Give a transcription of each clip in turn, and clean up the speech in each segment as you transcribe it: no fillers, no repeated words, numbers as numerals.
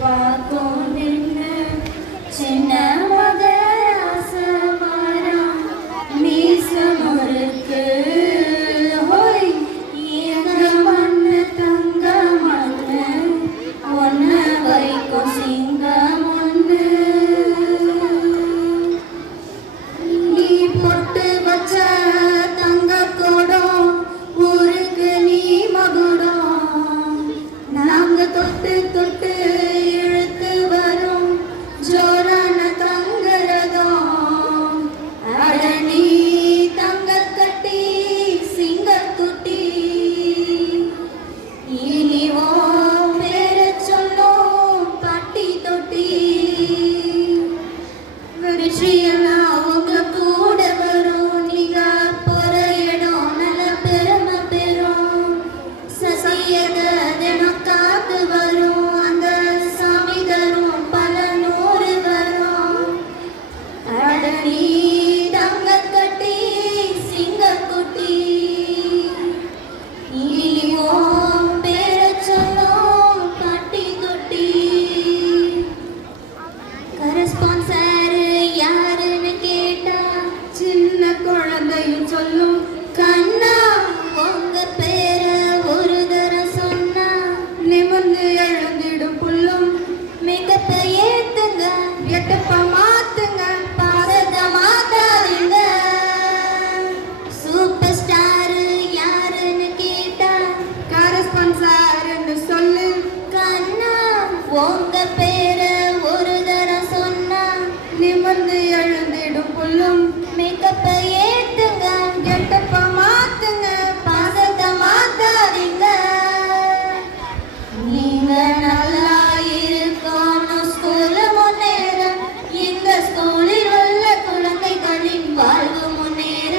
பார்க்கும் நின்று சின்ன மதராச மரம் மீசமுருக்கு ஹோய் எங்க மண்ணு தங்க மண்ணு ஒன்ன வைக்கும் சிங்க மண்ணு நீ பொட்டு வச்ச தங்க கூடம் ஊருக்கு நீ மகுடம் நாங்க தொட்டு தொட்டு இழுத்து வரும் ஜோரான தங்கரதம் அடனி தங்க கட்டி சிங்கக்குட்டி இனிவோ பேர சொல்லும் பட்டி தொட்டி வெற்றியெல்லாம் உங்க கூட வரும் நீங்க போற இடம் நல்ல பெருமை பெறும் சசியத தினம் காத்து வரும் அந்த சாமி தரும் பல நூறு வரும் அடனி தங்க கட்டி சிங்கக்குட்டி இனிவோ பேர சொல்லும் பட்டி தொட்டி கரஸ்பான்சர் யாருன்னு கேட்டா சின்ன குழந்தையும் சொல்லும் கண்ணா உங்க பேர ஒரு தரம் சொன்னா நிமிர்ந்து எழுந்திடும் புல்லும் மிகப்ப ஏத்துங்க எட்டப்ப மாத்துங்க பாரத மாத்தாதீங்க சூப்பர் ஸ்டார் யாருன்னு கேட்டா கரஸ்பான்சர்னு சொல்லு கண்ணா உங்க பேர ஒரு தரம் சொன்னா நிமிர்ந்து எழுந்திடும் புல்லும் மேக்கப்ப ஏத்துங்க கெட்டப்ப மாத்துங்க பாசத்தை மாத்தாதீங்க நீங்க நல்லா இருக்கணும் ஸ்கூல்ல முன்னேற இந்த ஸ்கூலில் உள்ள குழந்தைகளின் வாழ்வு முன்னேற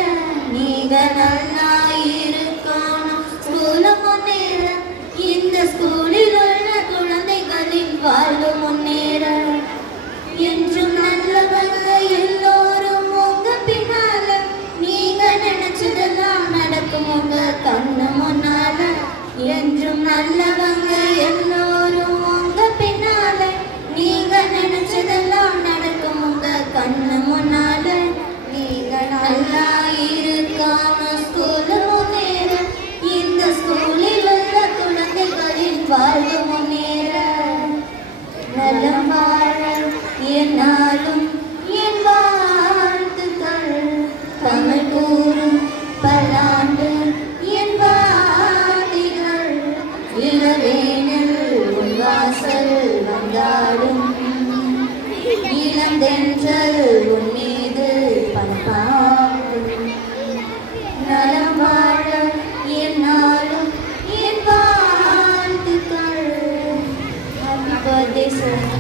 நீங்க நல்லா இருக்கணும் ஸ்கூல்ல முன்னேற இந்த ஸ்கூலில் உள்ள குழந்தைகளின் வாழ்வு முன்னேற என்றும் நல்லவங்க எல்லோரும் உங்க பின்னால நீங்க நினைச்சதெல்லாம் நடக்கும் உங்க கண்ணு முன்னால என்றும் நல்லவங்க எல்லோரும் உங்க பின்னால நீங்க நினைச்சதெல்லாம் நடக்கும் உங்க கண்ணு முன்னால நீங்க நல்லா இருக்காம ஸ்கூல் முன்னேற இந்த ஸ்கூலில் உள்ள குழந்தைகளின் வாழ்வு முன்னேற நலம் வாழ என்னாலும் என் வாழ்த்துக்கள் தமிழ் கூறும் பல்லாண்டு என் வார்த்தைகள் இளவேனில் உன் வாசல் வந்தாடும் இளந்தென்றல் உன் மீது பண்பாடும் நலம் வாழ என்னாலும் என் வாழ்த்துக்கள் Happy birthday, sir.